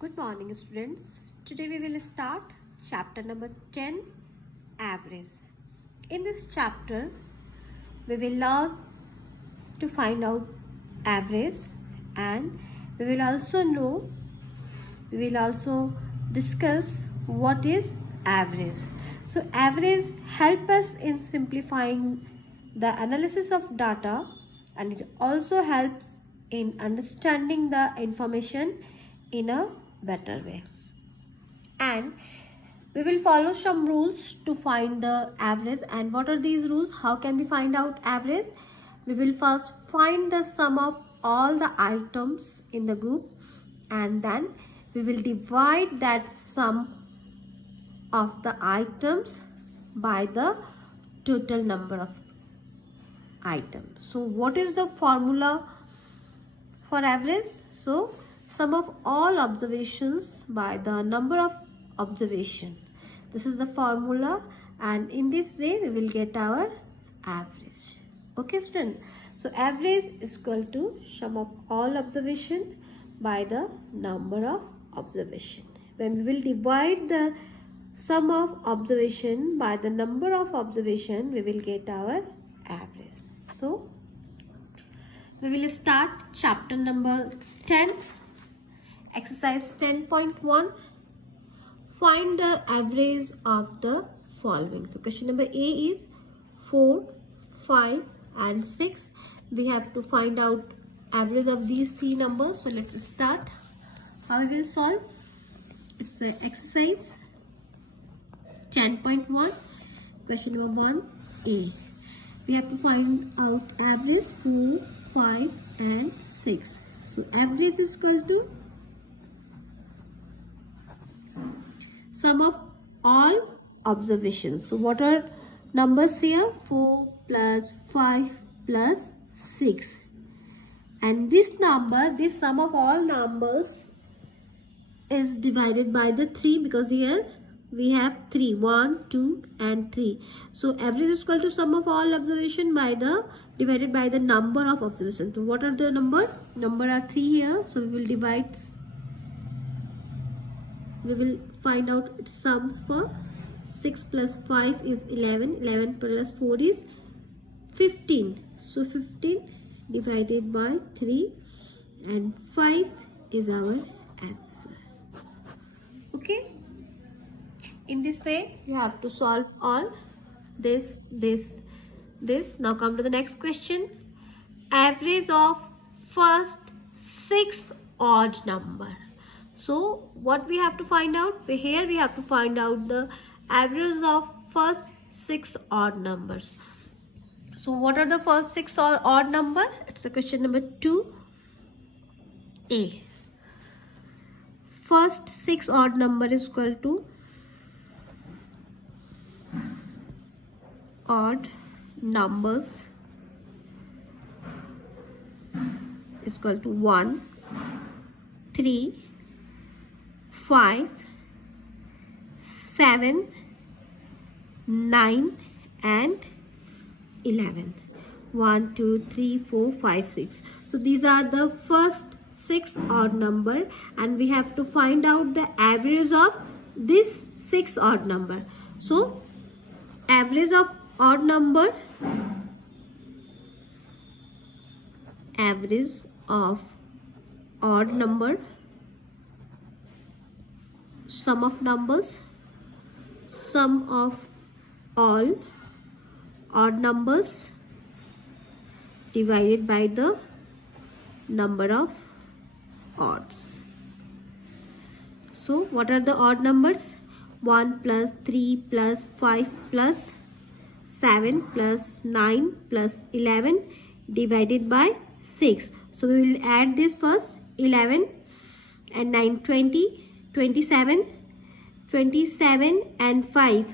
Good morning, students. Today we will start chapter number 10, average. In this chapter, we will learn to find out average, and we will also discuss what is average. So average help us in simplifying the analysis of data, and it also helps in understanding the information in a better way. And we will follow some rules to find the average. And what are these rules? How can we find out average? We will first find the sum of all the items in the group, and then we will divide that sum of the items by the total number of items. So what is the formula for average? So sum of all observations by the number of observation. This is the formula, and in this way we will get our average. Okay, student. So average is equal to sum of all observation by the number of observation. When we will divide the sum of observation by the number of observation, we will get our average. So we will start chapter number 10. Exercise 10.1. Find the average of the following. So question number A is 4, 5 and 6. We have to find out average of these three numbers. So let's start. How we will solve? It's an exercise 10.1. Question number 1A. We have to find out average 4, 5 and 6. So average is equal to sum of all observations. So what are numbers here? 4 plus 5 plus 6. And this number, this sum of all numbers is divided by the 3, because here we have 3, 1, 2 and 3. So average is equal to sum of all observation by the divided by the number of observations. So what are the number? Number are 3 here. So we will divide. We will find out its sums for 6 plus 5 is 11. 11 plus 4 is 15. So 15 divided by 3 and 5 is our answer. Okay. In this way, you have to solve all this. Now come to the next question. Average of first 6 odd number. So what we have to find out? Here we have to find out the average of first 6 odd numbers. So what are the first 6 odd number? It's a question number 2A. First 6 odd number is equal to odd numbers is equal to 1, 3, 5, 7, 9 and 11. 1, 2, 3, 4, 5, 6. So these are the first 6 odd number, and we have to find out the average of this 6 odd number. So average of odd number, average of odd number, sum of numbers, sum of all odd numbers divided by the number of odds. So what are the odd numbers? 1 plus 3 plus 5 plus 7 plus 9 plus 11 divided by 6. So we will add this first. 11 and 9, 20, 27, 27 and 5,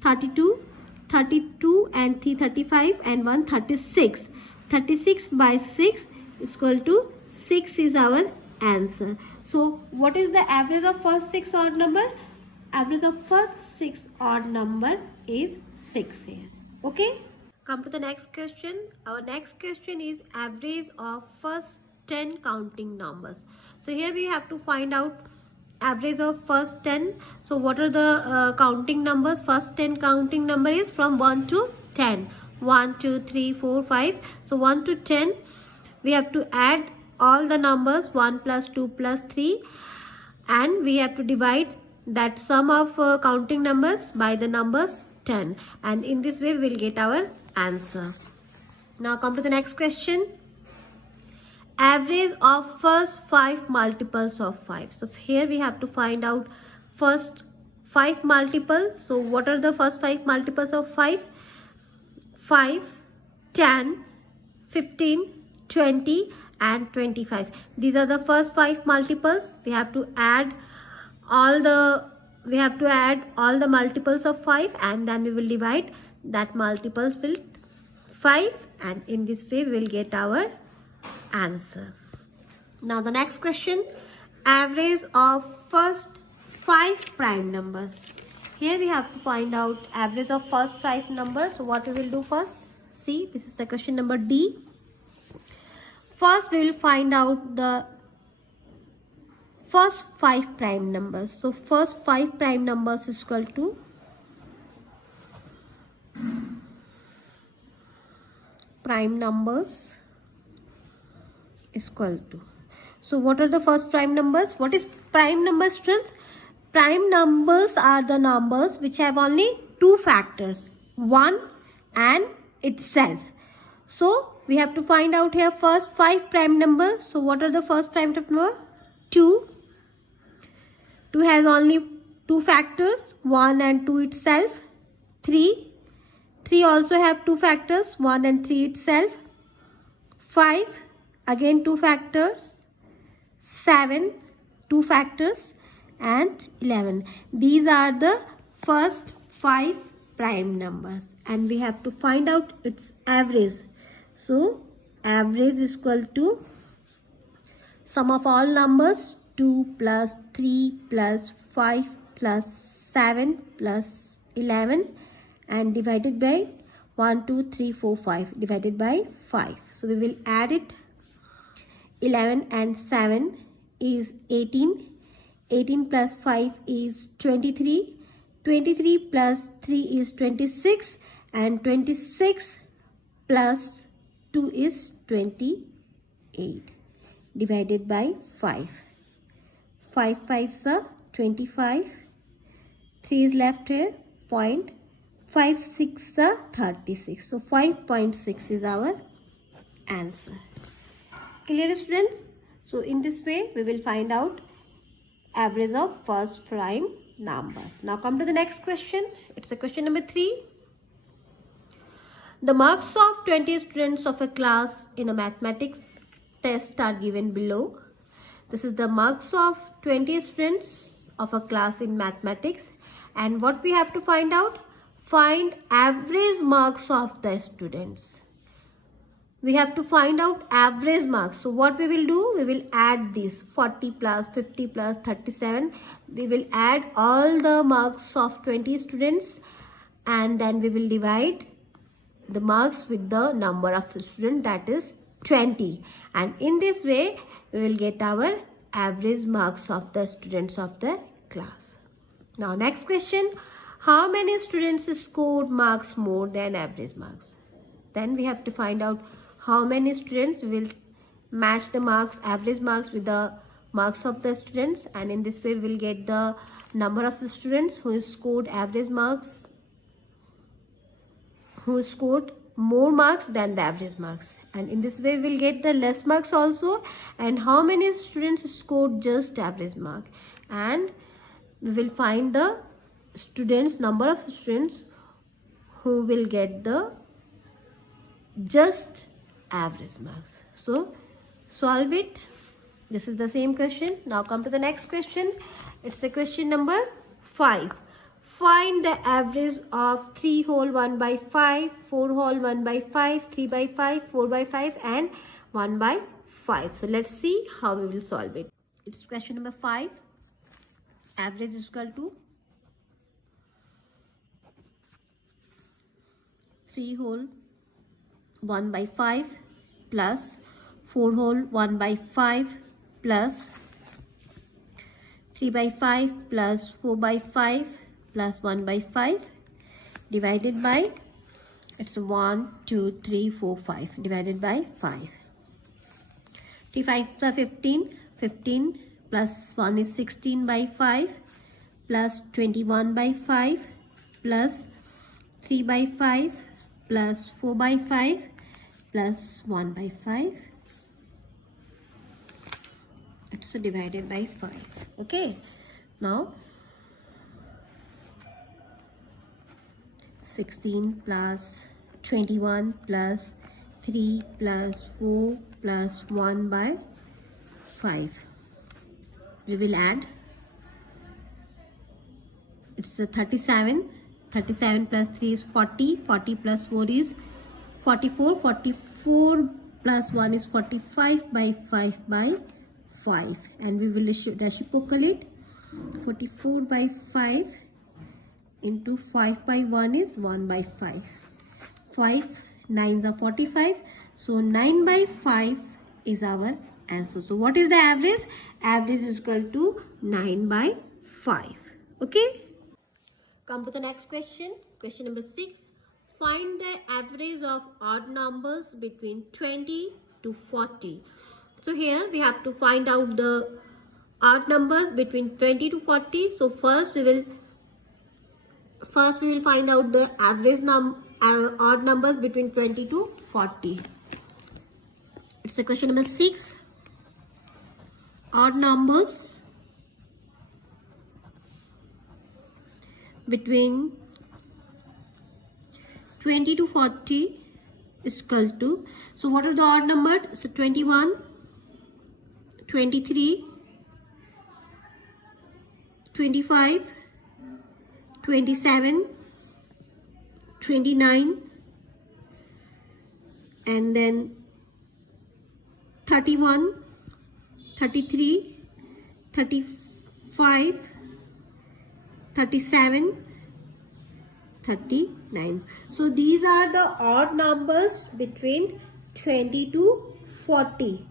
32, 32 and 3, 35 and 1, 36. 36 by 6 is equal to 6 is our answer. So what is the average of first 6 odd number? Average of first 6 odd number is 6 here. Okay. Come to the next question. Our next question is average of first 10 counting numbers. So here we have to find out average of first 10. So what are the counting numbers? First 10 counting number is from 1 to 10. 1, 2, 3, 4, 5. So 1 to 10, we have to add all the numbers 1 plus 2 plus 3, and we have to divide that sum of counting numbers by the numbers 10, and in this way we will get our answer. Now come to the next question. Average of first 5 multiples of 5. So here we have to find out first 5 multiples. So what are the first 5 multiples of 5? 5, 10, 15, 20 and 25. These are the first 5 multiples. We have to add all the multiples of 5, and then we will divide that multiples with 5, and in this way we will get our answer. Now the next question, average of first 5 prime numbers. Here we have to find out average of first 5 numbers. So what we will do first? See, this is the question number D. First we will find out the first 5 prime numbers. So first 5 prime numbers is equal to prime numbers is equal to. So what are the first prime numbers? What is prime number, students? Prime numbers are the numbers which have only 2 factors, 1 and itself. So we have to find out here first 5 prime numbers. So what are the first prime number? 2. 2 has only 2 factors, 1 and 2 itself. 3. 3 also have 2 factors, 1 and 3 itself. 5. Again 2 factors. 7, 2 factors, and 11. These are the first 5 prime numbers, and we have to find out its average. So average is equal to sum of all numbers 2 plus 3 plus 5 plus 7 plus 11 and divided by 1, 2, 3, 4, 5 divided by 5. So we will add it. 11 and 7 is 18. 18 plus 5 is 23. 23 plus 3 is 26. And 26 plus 2 is 28 divided by 5. 5 5s are 25. 3 is left here. 5 6 are 36. So 5.6 is our answer. Clear, students? So in this way we will find out average of first prime numbers. Now come to the next question. It's a question number 3. The marks of 20 students of a class in a mathematics test are given below. This is the marks of 20 students of a class in mathematics, and what we have to find out? Find average marks of the students. We have to find out average marks. So what we will do? We will add these 40 plus 50 plus 37. We will add all the marks of 20 students, and then we will divide the marks with the number of students, that is 20. And in this way we will get our average marks of the students of the class. Now next question. How many students scored marks more than average marks? Then we have to find out how many students will match the marks, average marks, with the marks of the students, and in this way we will get the number of the students who scored average marks, who scored more marks than the average marks, and in this way we will get the less marks also, and how many students scored just average mark, and we will find the students, number of students who will get the just average marks. So solve it. This is the same question. Now come to the next question. It's a question number 5. Find the average of 3 whole 1 by 5, 4 whole 1 by 5, 3 by 5, 4 by 5 and 1 by 5. So let's see how we will solve it. It's question number 5. Average is equal to 3 whole 1 by 5 plus 4 whole 1 by 5 plus 3 by 5 plus 4 by 5 plus 1 by 5 divided by, it's 1, 2, 3, 4, 5 divided by 5. 3 5s are 15. 15 plus 1 is 16 by 5 plus 21 by 5 plus 3 by 5 plus 4 by 5 plus 1 by 5. It's divided by 5. Okay. Now 16 plus 21 plus 3 plus 4 plus 1 by 5. We will add. It's 37. 37 plus 3 is 40. 40 plus 4 is 44. 44 plus 1 is 45 by 5 by 5. And we will reciprocate. 44 by 5 into 5 by 1 is 1 by 5. 5 9s are 45. So 9 by 5 is our answer. So what is the average? Average is equal to 9 by 5. Okay. Come to the next question. Question number 6. Find the average of odd numbers between 20 to 40. So here we have to find out the odd numbers between 20 to 40. So first we will find out the average odd numbers between 20 to 40. It's a question number 6. Odd numbers between 20 to 40 is equal to, so what are the odd numbers? So 21, 23, 25, 27, 29, and then 31, 33, 35, 37, 39. So these are the odd numbers between 20 to 40.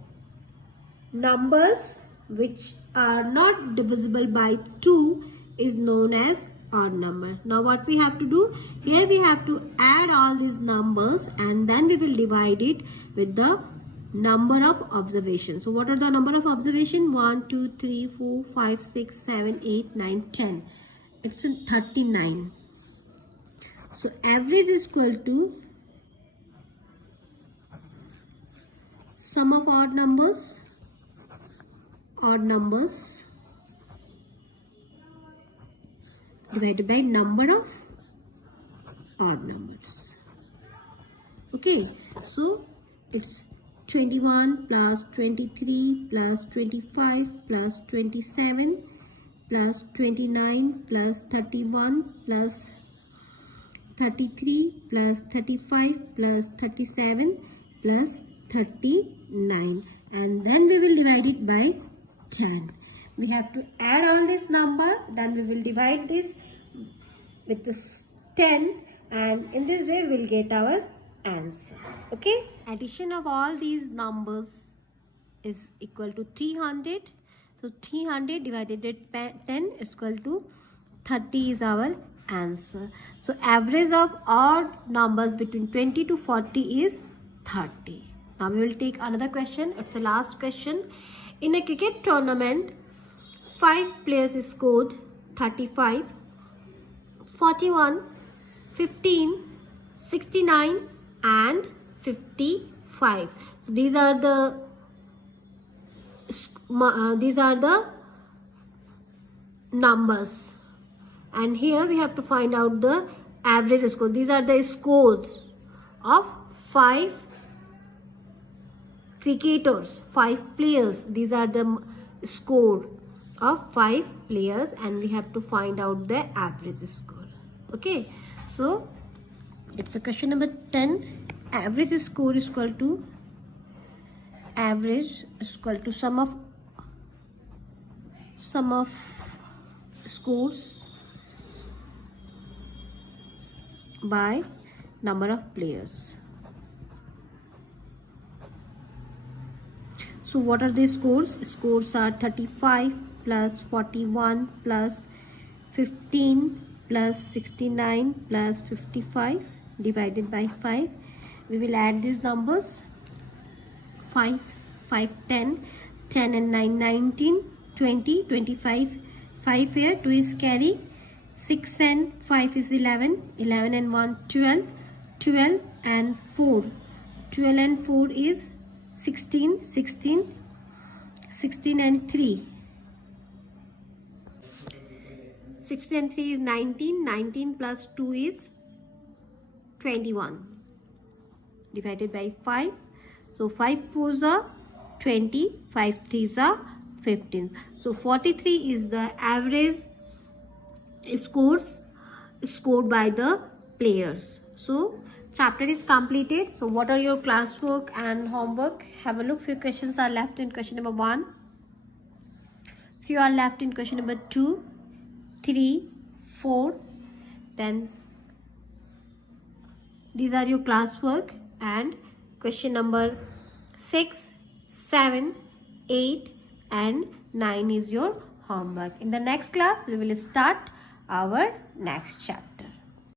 Numbers which are not divisible by 2 is known as odd number. Now what we have to do? Here we have to add all these numbers and then we will divide it with the number of observations. So what are the number of observation? 1, 2, 3, 4, 5, 6, 7, 8, 9, 10. It's 39. So average is equal to sum of odd numbers divided by number of odd numbers. Okay, so it's 21 plus 23 plus 25 plus 27 plus 29 plus 31 plus 33 plus 35 plus 37 plus 39, and then we will divide it by 10. We have to add all this number, then we will divide this with this 10, and in this way we will get our answer. Okay, addition of all these numbers is equal to 300. So 300 divided by 10 is equal to 30 is our answer. So average of odd numbers between 20 to 40 is 30. Now we will take another question. It's the last question. In a cricket tournament, 5 players scored 35, 41, 15, 69 and 55. So these are the numbers, and here we have to find out the average score. These are the scores of 5 cricketers, 5 players. These are the score of 5 players, and we have to find out the average score. Okay, so it's a question number 10. Average score is equal to sum of scores by number of players. So what are the scores? Scores are 35 plus 41 plus 15 plus 69 plus 55 divided by 5. We will add these numbers. 5, 5, 10, 10 and 9, 19, 20, 25, 5 here, 2 is carry, 6 and 5 is 11, 11 and 1, 12, 12 and 4, 12 and 4 is 16, 16, 16 and 3, 16 and 3 is 19, 19 plus 2 is 21 divided by 5. So 5 4s are 20, 5 3s are 15. So 43 is the average scores scored by the players. So chapter is completed. So what are your classwork and homework? Have a look. Few questions are left in question number 1. Few are left in question number 2, 3, 4. Then these are your classwork, and question number 6, 7, 8 and 9 is your homework. In the next class, we will start our next chapter.